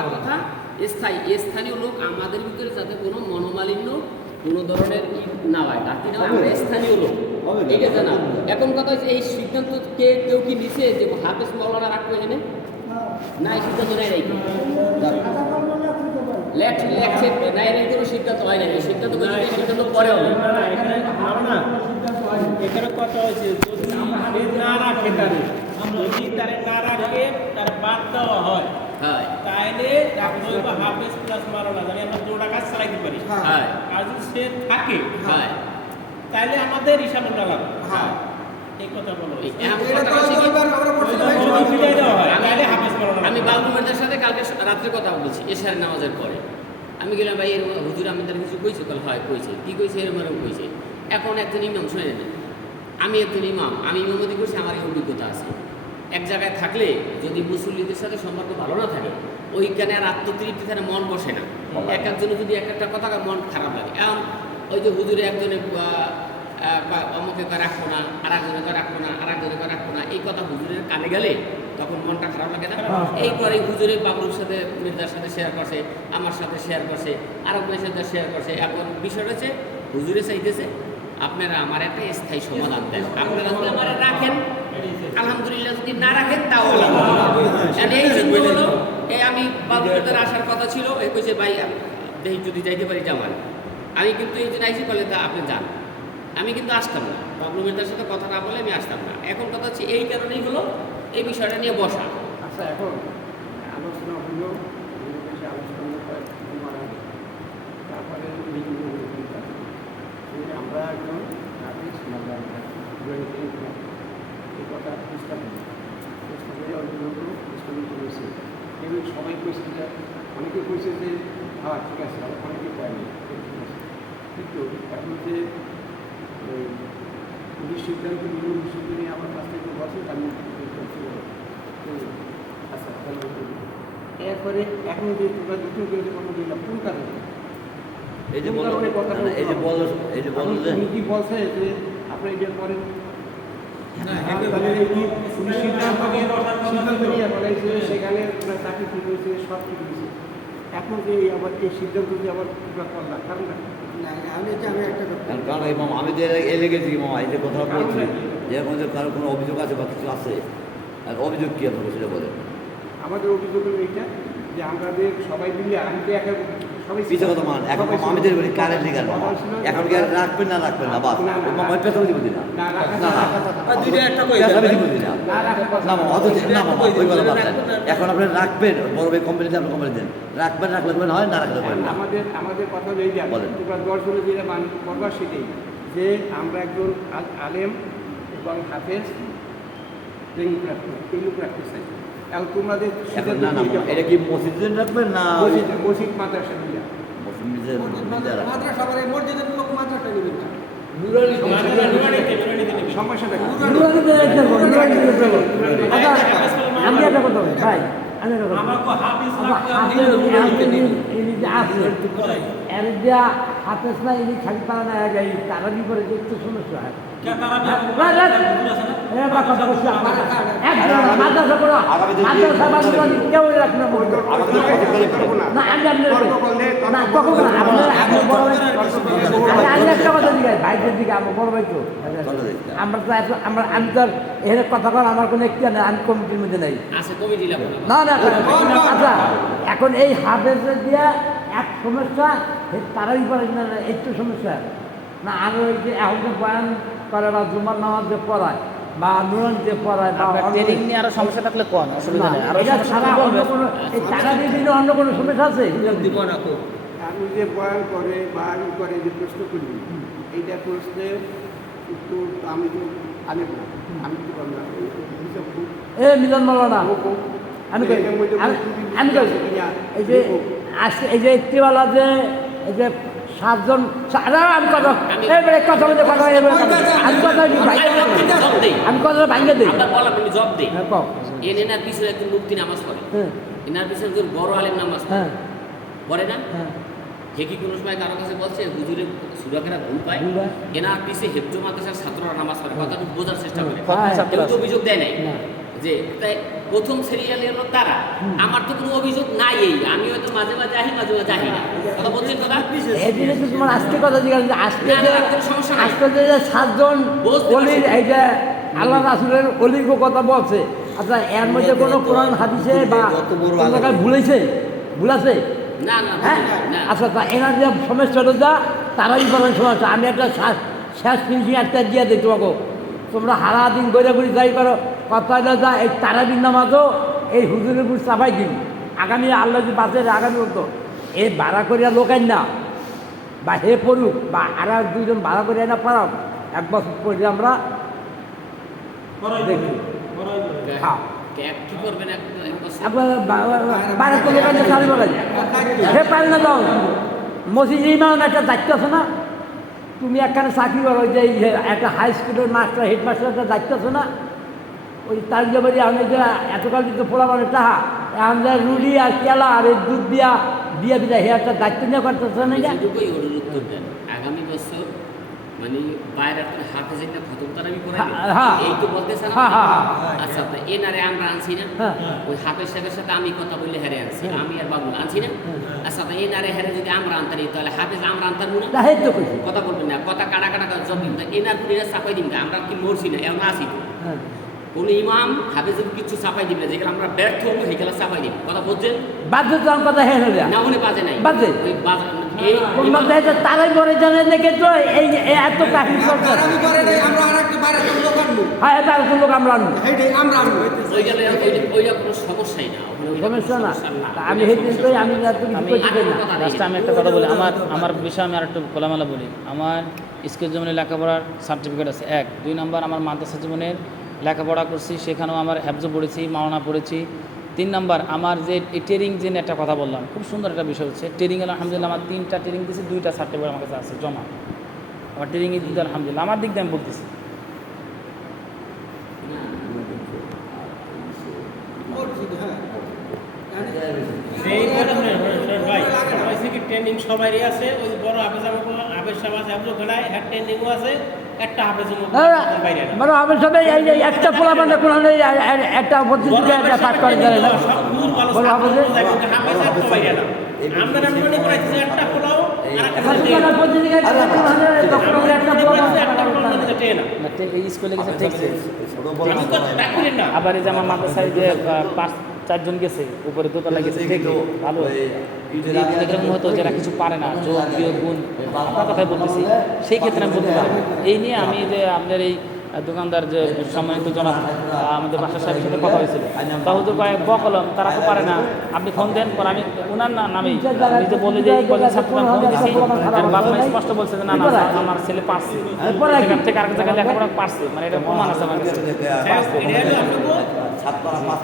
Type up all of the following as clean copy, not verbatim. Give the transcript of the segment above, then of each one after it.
আমার কথা স্থানীয় লোক আমাদের ভিতরে যাতে কোনো মনোমালিন্য কোনো ধরনের না হয়, ঘাটতি না হয়, আমরা স্থানীয় লোক, ঠিক আছে না? এখন কথা হচ্ছে এই সিদ্ধান্ত কেউ কি নিছে যে হাফেজ মাওলানা রাখবো এখানে? না, এই সিদ্ধান্ত নেয় নাই, লেখছে না, এর কোনো সিদ্ধান্ত হয় না। এই সিদ্ধান্ত পরে হবে। এখানে কথা হয়েছে যদি না রাখে যদি তারে না রাখে তার বাদ দেওয়া হয়, তাহলে হাফেজ প্লাস মাওলানা জানি আমরা দুটো কাজ চালাইতে পারি। আর যদি সে থাকে তাহলে আমাদের হিসাবে লাগবে। এই কথা বলো। আমি বাবুমের সাথে কালকে রাত্রে কথা বলছি এশার নামাজের পরে। আমি গেলাম, ভাই এর হুজুর আমি তার কিছু কইছে? বলে হয় কইছে। কি কইছে? এরকম কইছে। এখন একজন ইমাম শুনে নেন, আমি একজন ইমাম, আমি ইমামতি করছি, আমার এই অভিজ্ঞতা আছে। এক জায়গায় থাকলে যদি মুসল্লিদের সাথে সম্পর্ক ভালো না থাকে, ওইখানে আর আত্মতৃপ্তি থাকে, মন বসে না। এক একজনে যদি এক একটা কথা মন খারাপ লাগে। এখন ওই যে হুজুরে একজনে অমুকে রাখবো না, আর একজনে রাখবো না, আর একজনে রাখবো না, এই কথা হুজুরের কানে গেলে তখন মনটা খারাপ লাগে না? এইপরে হুজুরে বাবুর সাথে, মির্জার সাথে শেয়ার করছে, আমার সাথে শেয়ার করছে, আরেকজনের সাথে শেয়ার করছে। এখন বিষয়টা হচ্ছে হুজুরে চাইতেছে আপনারা আমার একটা স্থায়ী সমাধান দেন। আপনারা যদি আমার রাখেন আলহামদুলিল্লাহ, যদি না রাখেন তাও আলহামদুলিল্লাহ। এই জন্য হলো আমি বাবুর আসার কথা ছিল, এ কইছে ভাই দেখি যদি যাইতে পারি জামাল। আমি কিন্তু এই জন্য আইসি করলে তা আপনি যান, আমি কিন্তু আসতাম না। বাবলু মেয়েটার সাথে কথা না বলে আমি আসতাম না। এখন কথা হচ্ছে এই কারণেই হলো এই বিষয়টা নিয়ে বসা। আচ্ছা, এখন আলোচনা হলো, তারপরে আমরা একজন এই কথা চেষ্টা করি, চেষ্টা করে অন্যগুলো স্টুডেন্ট করেছে এবং সবাই কইছে যে, অনেকে কইছে যে হ্যাঁ ঠিক আছে, অনেকে পায়নি, ঠিক আছে। কিন্তু এখন যে পুলিশ সিদ্ধান্ত নিল, সিদ্ধান্ত নিয়ে আমার কাছ থেকে বসে আমি আচ্ছা তাহলে এরপরে এখন যে তোমরা নতুন করে যে কথা বললাম কোন কারণে এই যে বলো, এই যে বলো, এই যে বলো যে কি বলছে যে আপনি এটা করেন সিদ্ধান্ত নিয়ে বলে যে সেখানে চাকরি ঠিক হয়েছে, সব ঠিক হয়েছে। এখন যে আবার এই সিদ্ধান্ত যে আবার করলাম কারণটা কারণ ইমাম আমি যে লেগেছি ইমাম এই যে কথা বলছি, যে এখন যে কারো কোনো অভিযোগ আছে বা কিছু আছে, আর অভিযোগ কী আপনাকে সেটা বলেন। আমাদের অভিযোগ হলো এইটা যে আমাদের সবাই মিলে আমি তো একা সবাই পিছিয়ে কথা মান এখন আমাদের বলি কারেন্ট লিগাল এখন কি আর রাখবেন না রাখবেন না বাস মামাই পেছাবে বুঝি না এখন আপনি রাখবেন বড় ভাই কোম্পানিতে আপনি কোম্পানি দেন, রাখবেন রাখলে হয়, না রাখলে আমাদের কথা হয়ে যায় তোমরা 10 জনে যেটা করবার সেটাই যে আমরা একজন আলেম এবং হাফেজ এই লোক রাখতে চাই। এখন তোমাদের এটা কি মসজিদে রাখবেন না মসজিদ মাদ্রাসা মিলিয়া মসজিদের লোক মাদ্রাসা নেবেন না, সমস্যাটা আমি একটা কথা ভাই, আমি হাফেজ না ইনি খালি পারা না যাই তারা বিপরে দেখতে সমস্যা হয়। কেউ রাখবে না, আমি একটা কথা দিকে ভাইদের দিকে আমার বড় ভাই তো আমরা তো আমরা আমি তো এর কথা বল আমার কোনো একটি না, আমি কমিটির মধ্যে নেই না না। আচ্ছা এখন এই হাফেজের দিয়া এক সমস্যা তারাই পারে না, একটু সমস্যা না। আর ওই যে এখন যে বয়ান করে বা জুমার নামাজ যে পড়ায় বা নুরন যে পড়ায় বা ট্রেনিং নিয়ে আরো সমস্যা থাকলে কোন অসুবিধা নেই, আরো টাকা দিয়ে দিলে অন্য কোনো সমস্যা আছে? আমি যে বয়ান করে বা ই করে যে প্রশ্ন করি এইটা প্রশ্নে একটু আমি তো আনে না, আমি কি করব না এ মিলন বলো না, আমি আমি এই যে আজকে এই যে একটিওয়ালা যে এই যে 7 জন আমি কথা এবারে কথা বলতে কথা আমি কথা আমি কথা ভাঙিয়ে দিই জব দিই এনার পিছনে একজন মুক্তি নামাজ পড়ে, এনার পিছনে একজন বড় আলেম নামাজ পড়ে না। হে কি কোনো সময় কারো কাছে বলছে হুজুরে সুরাকেরা ভুল পায়? এনার পিছে হেফজো মাদ্রাসার ছাত্ররা নামাজ পড়ে, কথাটা বোঝার চেষ্টা করে, কেউ তো অভিযোগ দেয় নাই যে তাই প্রথম সিরিয়ালে হলো তারা। আমার তো কোনো অভিযোগ নাই, এই আমি হয়তো মাঝে মাঝে আহি মাঝে মাঝে আহি না। কথা বলছেন কথা? এই জিনিস তো তোমার আজকে কথা জিজ্ঞাসা, আজকে না, যে না, কোনো সমস্যা নাই। আজকে যে 7 জন বুঝতে অলির পারছি। এই যে আল্লাহ রাসূলের অলির কথা বলছে, আচ্ছা এর মধ্যে কোনো কোরআন হাদিসে বা কোনো জায়গায় ভুল আছে? না না হ্যাঁ না। আচ্ছা তা এনার যে সমস্যাটা যা তারাই বলেন সমস্যা। আমি একটা শেষ ফিনিশিং একটা দিয়ে দিই তোমাকে, তোমরা হারা দিন গড়ে ঘুরি যাই করো, কথা হলো যা এই তারাবির নামাজও এই হুজুরের উপর চাপাই দিন। আগামী আল্লাহ যদি বাঁচে আগামী মতো এই ভাড়া করিয়া লোকাই না বা হে পড়ুক বা আর 2 জন ভাড়া করিয়া না পারাও, 1 বছর পরে আমরা দেখি। হ্যাঁ কি করবেন এক বছর? বাইরে তো লোকাইলে চালি বলাই হে পারি না যাও মসজিদ ইমাম একটা দায়িত্ব আছে না? তুমি একখানে চাকরি করো, যে একটা হাই স্কুলের মাস্টার হেডমাস্টার একটা দায়িত্ব আছে না? ওই তার যে বাড়ি আমি যে এতকাল দিতে পোলা মানে তাহা আমাদের রুটি আর কেলা আর এই দুধ দিয়া দিয়া হে একটা দায়িত্ব নিয়ে করতেছে না? যেটুকুই অনুরোধ করবেন আগামী বছর মানে বাইরে একটা হাফেজের না খতম তারাবি পড়াই হ্যাঁ। এই তো বলতেছেন। হ্যাঁ, হ্যাঁ, আচ্ছা তো এনারে আমরা আনছি না, হ্যাঁ। ওই হাফেজ সাহেবের সাথে আমি কথা বললে হেরে আনছি, আমি আর বাবু আনছি না। আচ্ছা তো এনারে হেরে যদি আমরা আনতারি তাহলে হাফেজ আমরা আনতাম না। না হে তো কইছি। কথা বলবেন না, কথা কাটা জব এনার পুরিয়া চাপাই দিন না, আমরা কি মরছি না এমন আসি তো। হ্যাঁ। কোন ইমাম হাফেজের কিছু চাপাই দিবে না, যেগুলো আমরা ব্যর্থ হবো সেগুলো চাপাই দিব। কথা বলছেন বাধ্যতার কথা হে হলে না? উনি বাজে নাই, বাজে। ওই বাজে এই তারাই বলে জানে দেখে তো এই এত কাহিনী করছে। তারাবি করে নাই, আমরা আরেকটা বাইরে থেকে লোক আনবো। হ্যাঁ এটা আর লোক আমরা আনবো এইটাই আমরা আনবো। ওইটা কোনো সমস্যাই না, ওখানে ওইটা কোনো সমস্যা না। সমস্যা না। তা আমি হেঁটে তো আমি আর তো কিছু করতে পারি না। কথা নেই। লাস্টে আমি একটা কথা বলি, আমার বিষয়ে আমি আর একটু খোলামেলা বলি। আমার স্কুল জীবনে লেখাপড়ার সার্টিফিকেট আছে 1, 2 নম্বর আমার মাদ্রাসা জীবনের লেখাপড়া করছি, সেখানেও আমার হ্যাফজ পড়েছি, মাওনা পড়েছি। 3 নম্বর আমার যে ট্রেনিং যে একটা কথা বললাম, খুব সুন্দর একটা বিষয় হচ্ছে ট্রেনিংয়ে আলহামদুলিল্লাহ আমার 3টা ট্রেনিং দিয়েছি, 2টা সার্টিফিকেট আমার কাছে আছে জমা। আমার ট্রেনিংয়ে দিতে আলহামদুলিল্লাহ, আমার দিক দিয়ে আমি বলতেছি। এই বলে ভাই হয়েছে কি ট্রেনিং সবারই আছে, ওই বড় হাফেজ হাফেজ সাহেব আছে, আব্দুল হ্যাঁ ট্রেনিংও আছে, একটা হাফেজের বাইরে না। মানে আমি সবাই এই যে একটা পোলা মানে কোন একটা পদ্ধতিতে একটা পাঠ করে দেয় না। বড় হাফেজে হাফেজ বাইরে না। আমরা মনে করাইছি একটা পোলাও আর একটা কতটা পদ্ধতিতে একটা কোরআনে তখন আমরা একটা পোলা একটা পোলাও নিতে ট্রেন না। না, এই স্কুলে গেছে ঠিকছে। আমি তো ডাকিলেন না। আবার এই যে আমার মাদ্রাসায় যে 5-4 জন গেছে, উপরে দোতলা গেছে, ঠিক ভালো। এরকম হতো যারা কিছু পারে না, যোগ বিয়োগ গুণ, আপনার কথাই বলতেছি, সেই ক্ষেত্রে আমি বলতে পারি। এই নিয়ে আমি যে আপনার এই দোকানদার যে সম্মানিত জনাব আমাদের বাসা সাহেবের সাথে কথা হয়েছিল, তা হুজুর কয়েক বকলম তারা তো পারে না, আপনি ফোন দেন, পর আমি ওনার নামেই নিজে বলে যে কলেজ ছাত্র ফোন দিয়েছি, বাবা মা স্পষ্ট বলছে যে না না আমার ছেলে পারছে, সেখান থেকে আরেক জায়গায় লেখাপড়া পারছে, মানে এটা প্রমাণ আছে আমার কাছে।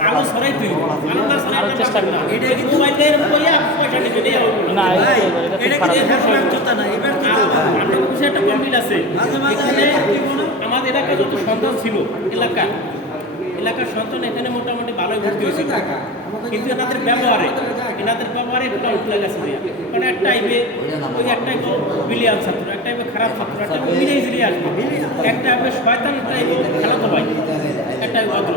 আলো ছড়াই তুই আলো না ছড়াই আরো চেষ্টা করি। এটা কি মোবাইল দিয়ে করিয়া পয়সা নিতে দেয়া হবে না এটা ঠিক খারাপ। আপনার কাছে একটা কমপ্লেইন আছে। এখানে আমাদের এলাকায় যত সন্তান ছিল এলাকার সন্তান এখানে মোটামুটি ভালোই ভর্তি হয়েছিল, কিন্তু এনাদের ব্যবহারে একটা উঠলে গেছে। কারণ একটা আইবে ওই একটা আইবে বিলিয়ান ছাত্র, একটা আইবে খারাপ ছাত্র, একটা আইবে মিলেই আসবে, একটা আইবে শয়তান, একটা আইবে খেলাতো ভাই, একটা আইবে অদ্র।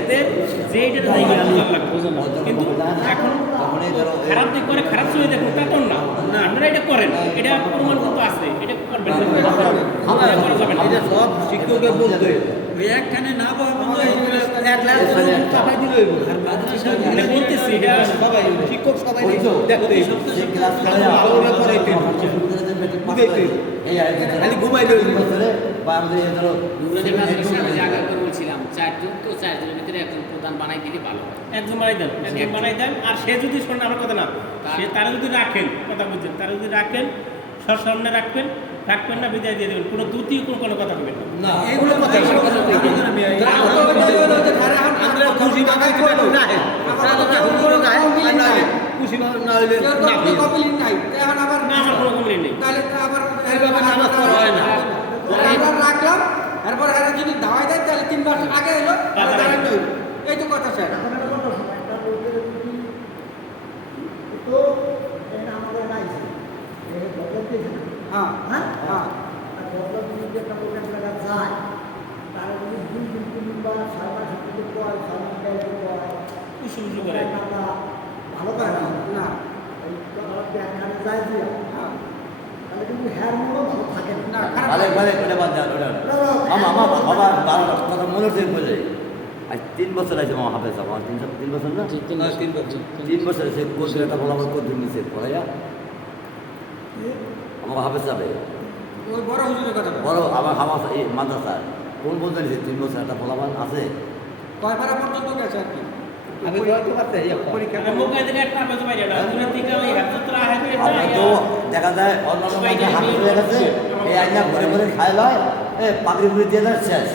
এদের যে এটা জায়গা আল্লাহ লাগবে, কিন্তু এখন খারাপ দিক করে খারাপ ছবি দেখুন তা তো না, আপনারা এটা করেন, এটা প্রমাণ কিন্তু আছে, এটা করবেন না, এটা করা যাবে না। এটা সব শিক্ষককে বলতে ওই একখানে না বলবো এক লাখ টাকা দিল এটা বলতেছি, এটা সবাই শিক্ষক সবাই দেখতে আলোচনা করাইতে বুঝাইতে খালি ঘুমাইলে বা আমাদের এই ধরো নুরানি মাদ্রাসা আমি যে আগে করে বলছিলাম 4 জন, তো 4 জনের ভিতরে একজন প্রধান বানাই দিলে ভালো হয়। একজন বানাই দেন, আর সে যদি শোনেন আমার কথা না, সে তারা যদি রাখেন, কথা বুঝছেন, তারা যদি রাখেন সরসামনে রাখবেন না, বিদায় দিয়ে দেবেন, কোনো দ্বিতীয় কোনো কথা বলবেন না এগুলো কথা আমরা খুশি না খাইতে পারি না খুশি না হইলে কপিলিং নাই এখন আবার না, আমার কোনো কমপ্লেন নেই। তাহলে তো আবার এইভাবে নামাজ পড়া হয় না। আমরা রাখলাম, এরপর এরা যদি দাওয়াই দেয় তাহলে 3 মাস আগে এলো এই তো কথা স্যার। হ্যাঁ হ্যাঁ হ্যাঁ যায় তারা যদি 2 দিন 3 দিন বা 6 মাস পর 6 মাস গেলে পর উঁচু করে। ভালো করে না না না খারাপ ভালো ভালো এটা বাদ দেন ওটা আমার কথা মনে হচ্ছে বলে আজ 3 বছর আছে আমার হাফেজ আমার 3 বছর না জি, 3 বছর। 3 বছর আছে কোন একটা বলা আমার কত নিচে পড়াইয়া আমার হাফেজ যাবে ওই বড় হুজুরের কথা বল। বড় আমার হামাস এই মাদ্রাসা কোন বলতে নিছে 3 বছর একটা ফলাফল আছে কয় পারা পর্যন্ত গেছে আর কি আমি বলতে পারতে পরীক্ষা মুখে দিলে একটা বেজে বাইরে না হুজুরের থেকে ওই হাতটা আহে আমরা তো দেখা যায় অন্যান্য মাঝে হাফেজ হয়ে গেছে এই আইনা ঘরে ঘরে খায় লয় পাগড়ি পুড়ি দিয়ে দেয় শেষ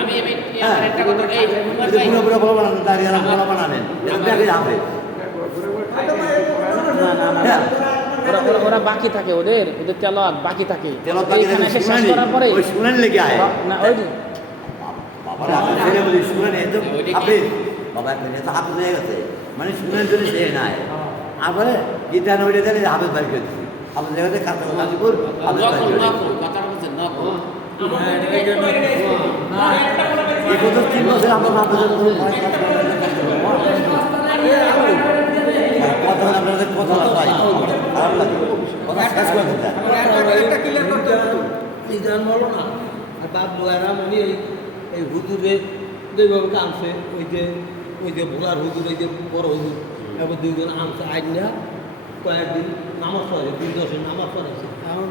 আমি একটা কথা এই পুরো পুরো বলা বানান দাঁড়িয়ে বলা বানানেন ব্যাগে হবে ওরা বাকি থাকে ওদের তেলাওয়াত বাকি থাকে তেলত বাকি এইখানে এসে শেষ শুনানি করার পরে ওই শুনানি লেগে আয় না ওই বাবা আমি ছেলে বলি শুনানি এত হাফেজ বাবা একটা তো হাফেজ হয়ে গেছে মানে শুনানি জন্য সে নাই তারপরে গীতা নইটা দিলে হাফেজ বাড়ি করে দিচ্ছি হাফেজ জায়গাতে কাতা গাজীপুর হাফেজ বাড়ি করে কথাটা বলছে নকল এই কত 3 বছর আমরা হাফেজের কোনো কথা আপনাদের কথা পাই খারাপ লাগে কথা শেষ করে দিতে একটা ক্লিয়ার করতে হবে এই জান বলো না আর বাপ লোয়ারা মানে এই হুজুরে যেভাবে আনছে ওই যে ভোলার হুজুর এই যে বড় হুজুর এবার 2 জন আনছে আইন না কয়েকদিন নামাজ পড়ে 2 দশের নামাজ পড়েছে কারণ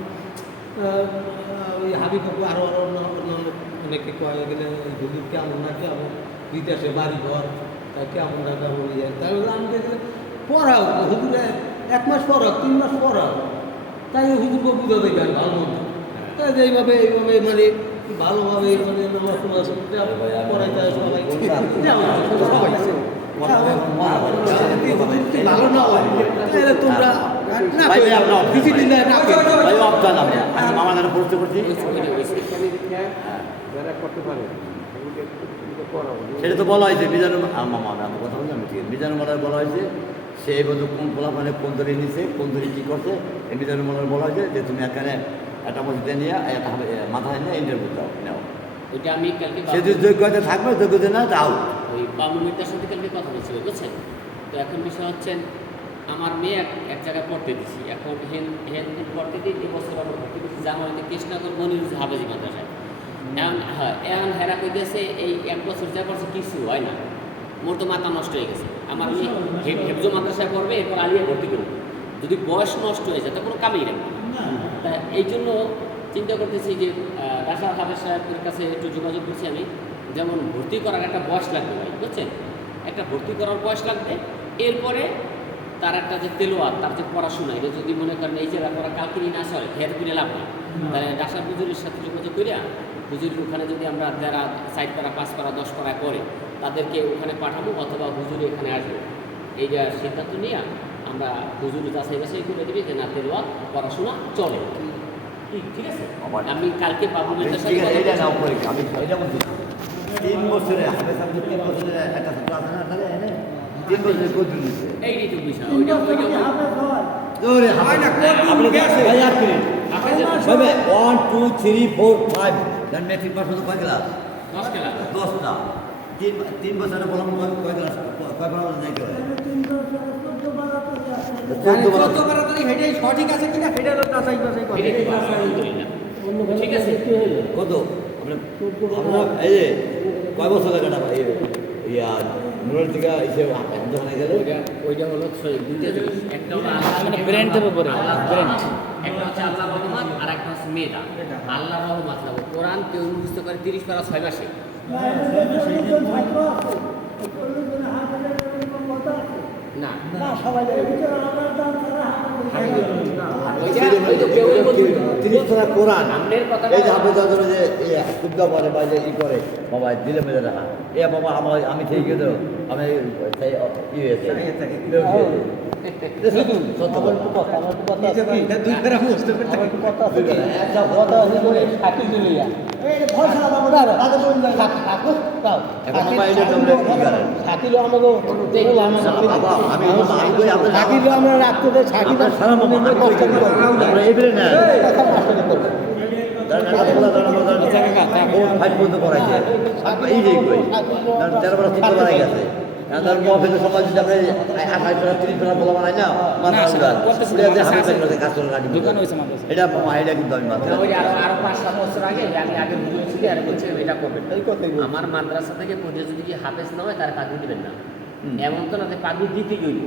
ওই হাবিব বাবু আরও অনেকে কয়ে গেলে হুজুর কেমন না কেমন বিদেশে বাড়ি ঘর তা কেমন না কেমন ইয়ে তাহলে আমি দেখলে পড়াও হুজুরে 1 মাস পড়াও 3 মাস পড়াও তাই হুজুরকে বুঝা দেবে আর ভালো মন্দ তাই এইভাবে মানে ভালোভাবে মানে নামাজ টামাজ পড়াইতে হয় সবাই ভালো না হয় তাহলে তোমরা না কিছু দিন না আমাদের পড়তে পড়তে যারা করতে পারে সেটা তো বলা হয়েছে মিজানু মামা আমি কথা বলছি আমি ঠিক মিজানু মালার বলা হয়েছে সে বলতো কোন পোলা মানে কোন ধরে নিছে কোন ধরে কী করছে এই মিজানু মালার বলা হয়েছে যে তুমি এখানে একটা মসজিদে নিয়ে একটা মাথায় নিয়ে ইন্টারভিউ দাও নাও ওইটা আমি কালকে সে যদি যোগ্যতা থাকবে যোগ্যতা না তাও ওই বাবু মির্জার সাথে কালকে কথা বলছিল বুঝছেন তো এখন বিষয় হচ্ছেন আমার মেয়ে এক জায়গায় পড়তে দিছি এখন হেন পড়তে দিই এবছর আমরা ভর্তি করছি জানুয়ারিতে কৃষ্ণনগর মনির হাফেজি মাদ্রাসায় এখন হেরা কইতেছে এই 1 বছর যা করছে কিছু হয় না মোর তো মাথা নষ্ট হয়ে গেছে আমার মেয়ে হেফজো মাদ্রাসায় পড়বে এরপর আলিয়া ভর্তি করবে যদি বয়স নষ্ট হয়ে যায় তো কোনো কামেই রাখবে তা এই জন্য চিন্তা করতেছি যে রাশা হাফেজ সাহেবের কাছে একটু যোগাযোগ করছি আমি যেমন ভর্তি করার একটা বয়স লাগবে ভাই বুঝছেন একটা ভর্তি করার বয়স লাগবে এরপরে তার একটা যে তেলোয়াত তার যে পড়াশোনা এটা যদি মনে করেন এই যে পড়া কালকে নিয়ে না আসা হয় ঘের কিনে লাভ নেই তাহলে রাশা হুজুরের সাথে যোগাযোগ করিয়া হুজুর ওখানে যদি আমরা যারা 4 পারা 5 পারা 10 পারা করে তাদেরকে ওখানে পাঠাবো অথবা হুজুর এখানে আসবে এইটা সিদ্ধান্ত নিয়ে আমরা হুজুর যাচাই বাছাই করে দেবে যে না তেলোয়াত পড়াশোনা চলে ঠিক আছে আমি কালকে বাবু মির্জার সাথে এটা নাও করে আমি এটা বলছি 3 বছরে হাফেজ সাহেব 3 বছরে একটা ছাত্র আছে না তাহলে 3 বছরে কোন দিছে এইটাই তো বিষয় ওইটা জোরে হয় না আপনি গেছে ভাই আপনি ভাবে 1 2 3 4 5 দেন মেট্রিক পাস হলো কয় ক্লাস 10 খেলা 10টা 3 বছরে বললাম কয় ক্লাস কয় পারা নাই করে 14 পারা তো হেডেই সঠিক আছে কিনা হেডের যাচাই বাছাই করে ঠিক আছে কত আমরা এই যে কয় বছর লাগাটা ভাই ইয়া নুরের থেকে এসে দোকানে গেলে ওইটা হলো দুইটা জিনিস একটা হলো মানে ব্র্যান্ডের উপরে ব্র্যান্ড একটা হচ্ছে আল্লাহ রহমান আর একটা হচ্ছে মেধা আল্লাহ রহমান কোরআন কেউ মুখস্থ করে 30 পারা 6 মাসে না কোরআন আমনের কথা এই যে হাফেজ যে কুদ্দা করে বা যে ই করে বাবা দিলে মেরে রাখা এ বাবা আমি ঠিক গেল আমি ই হয়েছে আমরা রাত্রে সারা ফাইভ পর্যন্ত পড়াইছে এই যে কই 13 বছর 14 বারে গেছে তার মহফিল সমাজ যদি আপনি 28 30 বলা বানাই না মাথা কাজ করে রাখি দোকান হয়েছে মাদ্রাসা এটা এটা কিন্তু আমি মাথা ওই আরো 5-7 বছর আগে আমি আগে হুজুর ছিল আর বলছে এটা করবেন আমার মাদ্রাসা থেকে পড়ে যদি কি হাফেজ না হয় তার পাগড়ি দিবেন না এমন তো না যে পাগড়ি দিতে গেল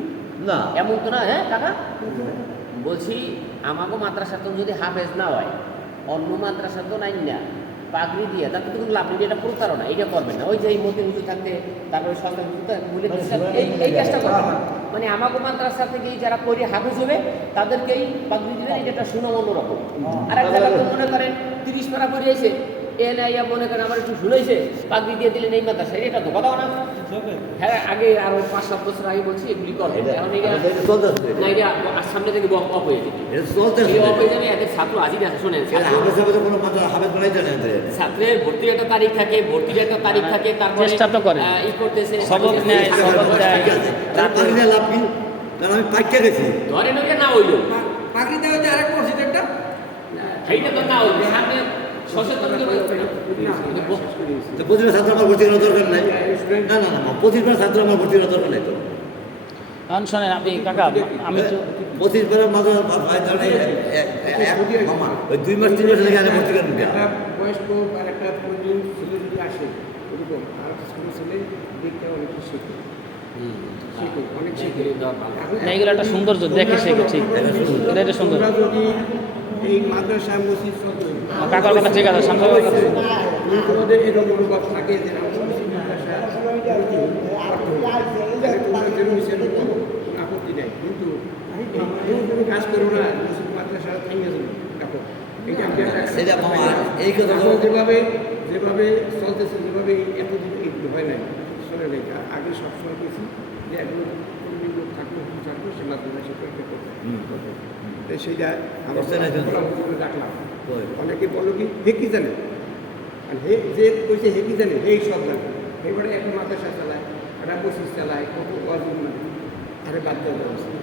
না এমন তো না হ্যাঁ কাকা বলছি আমাকে মাদ্রাসা তো যদি হাফেজ না হয় অন্য মাদ্রাসা তো নাই না পাগড়ি দিয়ে তাতে তো কোনো লাভ নেই এটা প্রতারণা এটা করবেন না ওই যে এই মধ্যে হুজুর থাকতে তারপরে সরকার বলে এই কাজটা করবেন না মানে আমাকে মাদ্রাসা থেকে যারা পড়ে হাফেজ হবে তাদেরকেই পাগড়ি দিবেন এটা একটা সুনাম অন্যরকম আর এক জায়গায় তো মনে করেন 30 পারা পড়ে এসে এনে ইয়া মনে করেন আমার একটু শুনেছে পাগড়ি দিয়ে দিলেন এই মাদ্রাসা এটা তো কথা না হ্যাঁ আগে আরো 5-7 বছর আগে বলছি এগুলি করবেন এখন এটা না এটা সামনে থেকে অফ হয়ে যাবে অফ হয়ে যাবে এদের ছাত্র আজই আছে শোনেন ছাত্রের ভর্তির একটা তারিখ থাকে তারপরে চেষ্টা তো করে ই করতেছে সবক নেয় সবক দেয় লাভ কি কারণ আমি পাইকে গেছি ধরেন ওইটা না হইলো পাগড়ি দেওয়া যে আরেক প্রসিডারটা সেইটা তো না হইলো সামনে সচেতন তো প্রতিবার ছাত্র আমার ভর্তি করার দরকার নাই না না না প্রতিবার ছাত্র আমার ভর্তি করার দরকার নাই তো কারণ শোনেন আপনি কাকা আমি তো 25 বারের মাঝে ওই 2 মাস 3 মাস লেগে আগে ভর্তি করেন একটা বয়স্ক আর একটা প্রবীণ ছেলে যদি আসে এরকম আর একটা ছোট ছেলে দেখতে অনেক শেখে অনেক শেখে না এগুলো একটা সৌন্দর্য দেখে শেখে ঠিক এটা একটা সুন্দর তোমরা যদি এই মাদ্রাসা মসজিদ কাকার কথা ঠিক আছে শান্ত তোমাদের এরকম অনুভব থাকে যে মাদ্রাসা আপত্তি নেই কিন্তু তুমি কাজ করো না মাদ্রাসা ভেঙে যাবে সেটা এই কথা যেভাবে চলতেছে যেভাবে এতদিন এগুলো হয় নাই শোনে নাই আগে সবসময় পেয়েছি যে এগুলো লোক থাকলো সে মাধ্যমে সে পরীক্ষা করবে সেইটা আমার রাখলাম অনেকে বলো কি হে কি জানে আর হে যে কইছে হে কি জানে এই সব জানে এবারে একটা মাদ্রাসা চালায় একটা মসজিদ চালায় কত গজব মানে আরে বাদ দেওয়া অবস্থা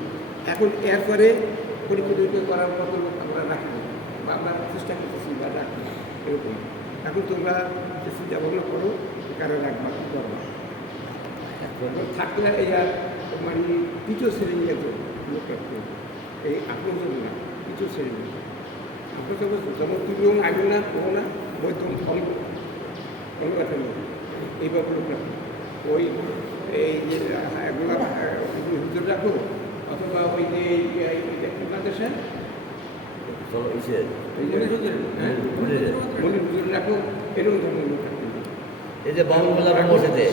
এখন এরপরে পরীক্ষা করার মতো লোক আমরা রাখি বা আমরা চেষ্টা করতেছি বা রাখি এরকম এখন তোমরা যে চিন্তা ভাবনা করো কারো রাখবা করো থাকলে এই মানে কিছু শ্রেণী যেত লোক রাখতে এই আপনার জন্য না কিছু শ্রেণী আপনার সব যেমন তুমিও আগে না করো না ওই তুমি ফল কোনো কথা নেই এইভাবে লোক রাখো ওই এই যে হুজুর রাখো অথবা ওই যে মাদ্রাসা রাখো এরকম ধরনের লোক রাখো এই যে বাবুল মোল্লার মসজিদে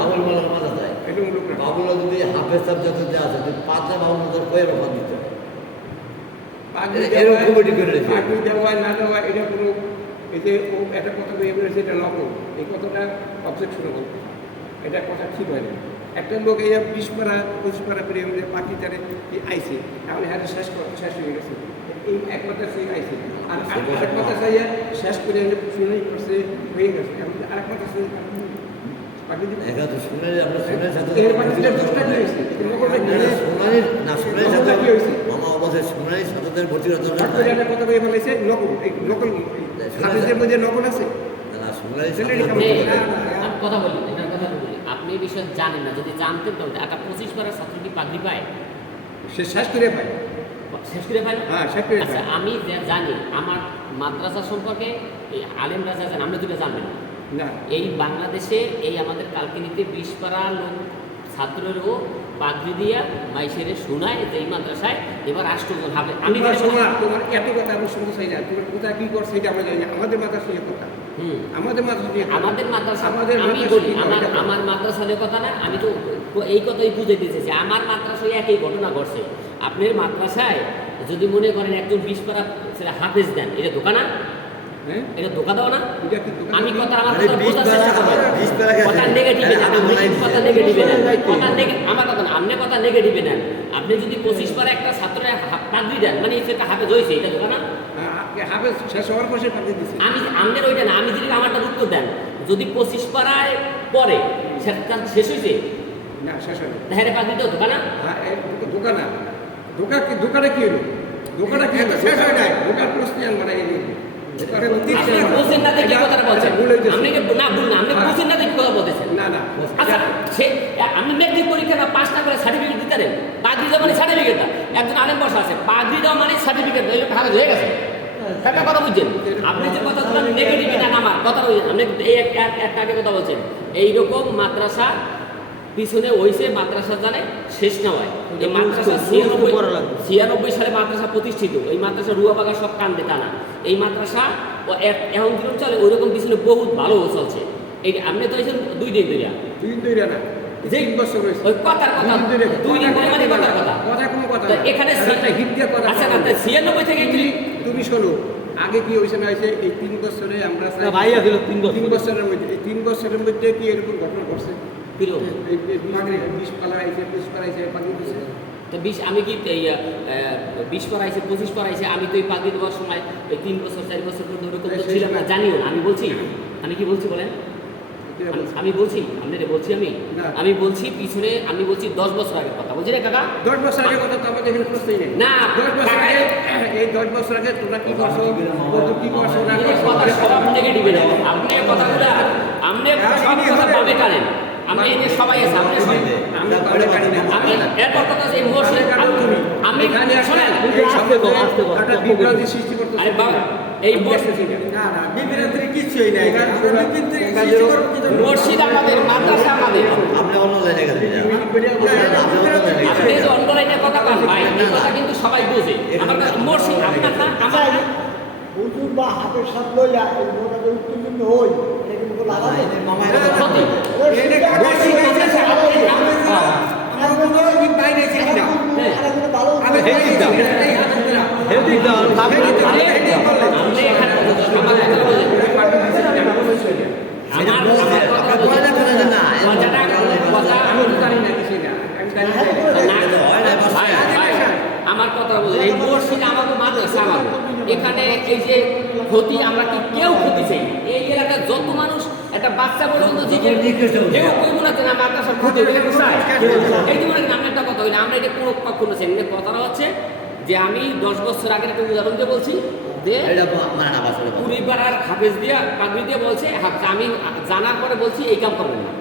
বাবুল মোল্লার মাথা যায় এরকম লোক রাখো বাবুল যদি হাফেজ সাহেব যত যা আছে তুই 5 বাবুল মোল্লার কয়ের অফার দিত এরকম কমিটি করে রেখেছে পাগড়ি দেওয়া না দেওয়া এটা কোনো এই যে ও একটা কথা বলে বলেছে এটা নকল এই কথাটা অবজেকশনেবল এটা কথা ঠিক হয় না একটা লোক এই 20 পারা 25 পারা করে পাখি তারে আইছে তাহলে হ্যাঁ শেষ হয়ে গেছে এই এক কথা সেই আইছে আর আরেক কথা চাইয়া শেষ করে শুনে করছে হয়ে গেছে আরেক কথা সেই পাখি একা তো শুনে আমরা শুনে সাথে এর পাখিটার দোষটা কি হয়েছে শুনানির না শুনে সাথে কি হয়েছে মামা অবশ্যই শুনানি সাথে ভর্তি হতে হবে আর একটা কথা বলে ফেলেছে নকল এই নকল হাদিসের মধ্যে নকল আছে না শুনানি আমি কথা বলি এটার কথা বলি আপনি এই বিষয়ে জানেন না যদি জানতেন তো একটা 25 পারা ছাত্র কি পাগড়ি পায় সে শেষ করে পায় শেষ করে পায় হ্যাঁ শেষ করে আচ্ছা আমি জানি আমার মাদ্রাসা সম্পর্কে এই আলেমরা যা জানেন আমরা দুটো জানবেন না এই বাংলাদেশে এই আমাদের কালকিনিতে 20 পারা লোক ছাত্রেরও পাগড়ি দিয়া মাইসেরে শোনায় যে এই মাদ্রাসায় এবার 8 জন হবে আমি তোমার এত কথা আমি শুনতে চাই না তোমার কোথায় কি করছে এটা আমরা জানি না আমাদের মাদ্রাসা নিয়ে কথা আমাদের মাদ্রাসা আমি বলি আমার মাদ্রাসা নিয়ে কথা না আমি তো এই কথাই বুঝে দিতেছি আমার মাদ্রাসায় একই ঘটনা ঘটছে আপনার মাদ্রাসায় যদি মনে করেন একজন 20 পারা হাফেজ দেন এটা দোকানা এটা ধোকা দাও না আমি কথা আমার কথা বোঝার চেষ্টা করব কথা নেগেটিভে না কথা নেগেটিভে না আমার কথা না আপনি কথা নেগেটিভে নেন আপনি যদি 25 পারা একটা ছাত্রের পাগড়ি দেন মানে সেটা হাফেজ হয়েছে এটা দোকানা হাফেজ শেষ হওয়ার পর সে পাগড়ি দিচ্ছে আমি আমাদের ওইটা না আমি যদি আমারটা উত্তর দেন যদি 25 পারায় পরে সেটা শেষ হয়েছে না শেষ হয় তাহলে পাগড়ি দাও দোকানা দোকানা কি হলো দোকানা কি হলো শেষ হয় নাই দোকান প্রশ্ন মানে আপনি বুঝছেন না দেখে কথাটা বলছেন। আপনি কি না ভুল না, আপনি বুঝছেন না দেখে কথা বলতেছেন। না না আচ্ছা সে আপনি মেট্রিক পরীক্ষা না পাস না করে সার্টিফিকেট দিতে পারেন, পাগড়ি দেওয়া মানে সার্টিফিকেট না। একজন আলেম বসা আছে, পাগড়ি দেওয়া মানে সার্টিফিকেট না, এটা ভালো হয়ে গেছে। একটা কথা বুঝছেন, আপনি যে কথাগুলো নেগেটিভ না আমার কথা বলছেন, আপনি এই একটা আগে কথা বলছেন এইরকম মাদ্রাসা পিছনে হইছে, মাদ্রাসা জানে শেষ না হয়। এই মাদ্রাসা 96 সালে মাদ্রাসা প্রতিষ্ঠিত। এই মাদ্রাসা রুয়া বাগা সব কান্দে টানা। এই মাদ্রাসা এখন যেরকম চলে ওই রকম পিছনে বহুত ভালো চলছে। এই আপনি তো হয়েছেন 2 দিন ধরে, 2 দিন ধরে না, 3 বছর হয়েছে। ওই কথার কথা 2 দিন ধরে মানে কথার কথা, কথা কোনো কথা তো না। এখানে একটা হিট দিয়ে কথা। আচ্ছা না 96 থেকে তুমি শোনো, আগে কি হয়েছে না হয়েছে এই 3 বছরে আমরা না, ভাইয়া ছিল 3 বছর। 3 বছরের মধ্যে, এই 3 বছরের মধ্যে কি এরকম ঘটনা ঘটছে? কিরকম এই 20 পালা আইছে, 25 পালা আইছে, পাগড়ি দিছে। তো 20 আমি কি 20 পড়াইছে 25 পড়াইছে, আমি তো এই পাগড়ি দেওয়ার সময় ওই 3 বছর 4 বছর পর্যন্ত ওরকম তো ছিলাম না, জানিও না। আমি বলছি, আমি কি বলছি বলেন, আমি বলছি আপনাদের বলছি আমি বলছি পিছনে, আমি বলছি 10 বছর আগের কথা বলছি রে কাকা। 10 বছর আগে কথা তো আমাদের এখানে প্রশ্নই নেই। না 10 বছর আগে, এই 10 বছর আগে তোমরা কি করছো, কত কি করছো না করছো, কথা সব নেগেটিভে যাবে। আপনি কথাগুলো আপনি সব কথা ভাবে টানেন। আমরা এই যে সবাই আছে, আপনি সবাই আমি পারে পারি না। আমি এরপর কথা এই মসজিদ আমি এখানে শোনেন একটা বিভ্রান্তি সৃষ্টি করতে। আরে বাবা এই না না বিভ্রান্তির কিছুই নাই, আমরা বিভ্রান্তি সৃষ্টি করব কি জন্য? মসজিদ আমাদের, মাদ্রাসা আমাদের। আপনি অন্য লাইনে গেলেন আপনি যে অন্য লাইনে কথা বলেন ভাই, এই কথা কিন্তু সবাই বোঝে। আমার মসজিদ আপনার না আমার না। হুজুর বা হাতের সাথে লইয়া এই মোটাকে উত্তীর্ণ হই, এটা কিন্তু লাগাবে ক্ষতি। এটা কাকা শিখাইছে আমার কোনো দিন বাইরে ছিল না। ভালো আমি হেডি দাও, এই হাতে ধরা হেডি দাও, আপনি এখানে আমার কথা বলেন। আমার কথা বলেন না, কথাটা কথা আমি তো জানি না কিছু না, আমি জানি না। ভাই, ভাই, আমার কথা বলেন, এই মসজিদ আমাকে মাদ্রাসা আমাকে, এখানে এই যে ক্ষতি আমরা কি কেউ ক্ষতি চাই না। এই এলাকায় যত মানুষ একটা বাচ্চা পর্যন্ত যে কেউ কইব না যে না মাদ্রাসার ক্ষতি হইলে চায়, এই যে মনে করেন আমরা একটা কথা হইলে আমরা এটা কোনো কখনো চাই না। কথাটা হচ্ছে যে আমি 10 বছর আগের একটা উদাহরণ দিয়ে বলছি যে পুরিপাড়ার হাফেজ দিয়ে পাগড়ি দিয়ে বলছে, আমি জানার পরে বলছি এই কাম করবেন না,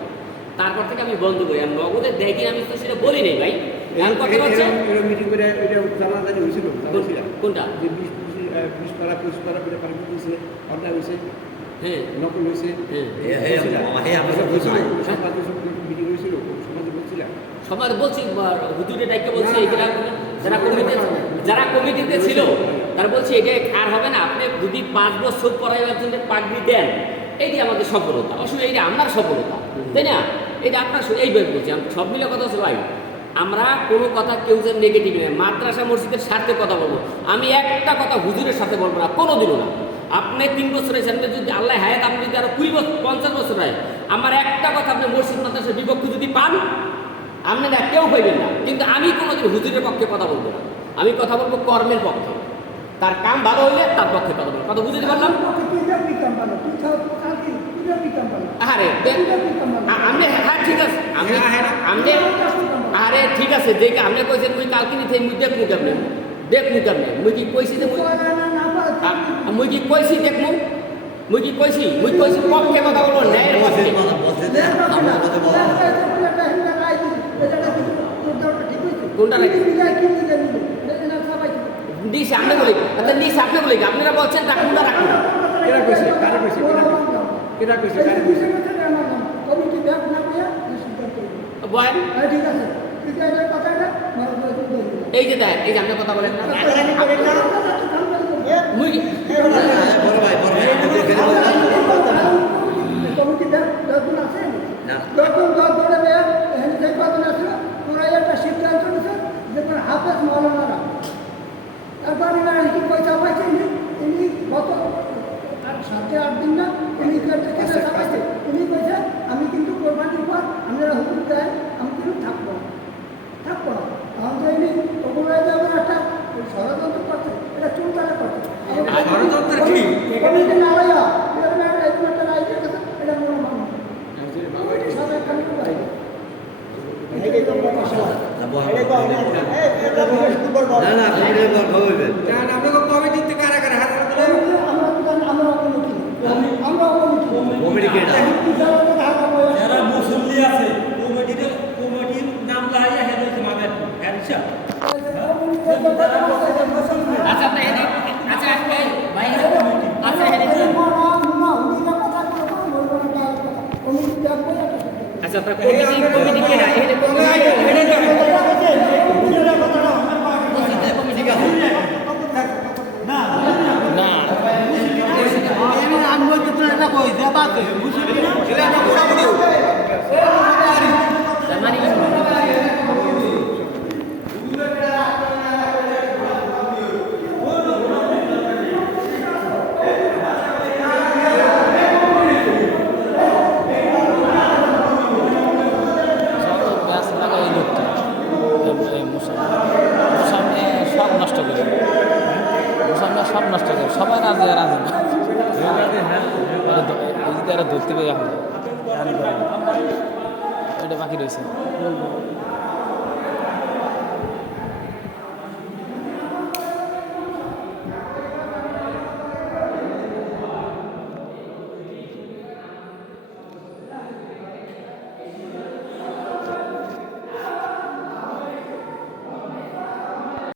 তারপর থেকে আমি বন্ধ করি। আর নগদের দেখি আমি তো সেটা বলি নাই ভাই। এখন কথা হচ্ছে মিটিং করে এটা জানাজানি হয়েছিল, জানাছিলাম কোনটা যে 20 পারা 25 পারা করে পানি দিয়েছে, অর্ডার হয়েছে, হ্যাঁ নকল হয়েছে। মিটিং হয়েছিল, সমাজে বলছিলাম। সবার বলছি হুজুরে ডাইকে বলছি এগুলা যারা কমিটিতে ছিল তারা বলছে এটা আর হবে না, আপনি যদি 5 বছর পড়াইবার জন্য পাগড়ি দেন, এইটি আমাদের সফলতা। আসলে এইটা আপনার সফলতা, তাই না? এটা আপনার এইভাবে বলছি আমি, সব মিলে কথা হচ্ছে ভাই আমরা কোনো কথা কেউ যেন নেগেটিভ নেই। মাদ্রাসা মসজিদের স্বার্থে কথা বলবো, আমি একটা কথা হুজুরের সাথে বলবো না কোনোদিনও না। আপনি 3 বছরের সামনে যদি আল্লাহ হায়াত আপনি যদি আরো 20 বছর 50 বছর হয়, আমার একটা কথা আপনি মসজিদ মাদ্রাসার বিপক্ষ যদি পান, আপনি না কেউ পাইবেন না। কিন্তু আমি কোনোদিন হুজুরের পক্ষে কথা বলবো না, আমি কথা বলবো কর্মের পক্ষে। তার কাম ভালো হইলে তার পক্ষে কথা বলবো। কথা বুঝতে পারলাম? আরে আপনি হ্যাঁ ঠিক আছে, আপনি আরে ঠিক আছে দেখে আপনি কইছেন মুই কালকে নিতে মুই দেখমু কেমনে, দেখমু কেমনে, মুই কি কইছি যে মুই কি কইছি দেখমু, মুই কি কইছি পক্ষে কথা বলবো, ন্যায়ের পক্ষে। কোনটা নাকি নিস আপনি বলি, আচ্ছা নিস আপনি বলি, আপনারা বলছেন রাখুন না রাখুন। কেরা কইছে, কারা কইছে, কেরা কইছে, কারা কইছে? বলেন এই যে দেখ, এই যে আপনি কথা বলেন না মুই হাফেজ মৌলানারা তারপর কি পয়সা পাইছেন তিনি গত 7-8 দিন না উনি চাপাইছে, উনি কইছে আমি কিন্তু কোরবানির পর আপনারা হুকুম দেন আমি কিন্তু থাকবো না এখন তো এমনি ওগুলো যেমন একটা ষড়যন্ত্র করছে, এটা চুলতারা করছে ষড়যন্ত্র কি কমিটি না লইয়া এরকম একটা রাইজের কাছে এটা মনে মানে সব একটা বাইরে কমিটিতে কারা কারা হাত কমিটি কে না যারা মুসল্লি আছে কমিটির নাম লাগাইয়া হেড হইছে মাদের হেড হিসাব আচ্ছা আপনি এনে আচ্ছা এই ভাই আচ্ছা এনে আচ্ছা আপনার কমিটি কে না এখানে কমিটি না আমি বলতে তো এটা কই যে বাদ সব নষ্ট করে সব নষ্ট করে সবাই রাজি রাজি না এরা ধরতে পেয়ে এখন এটা বাকি রয়েছে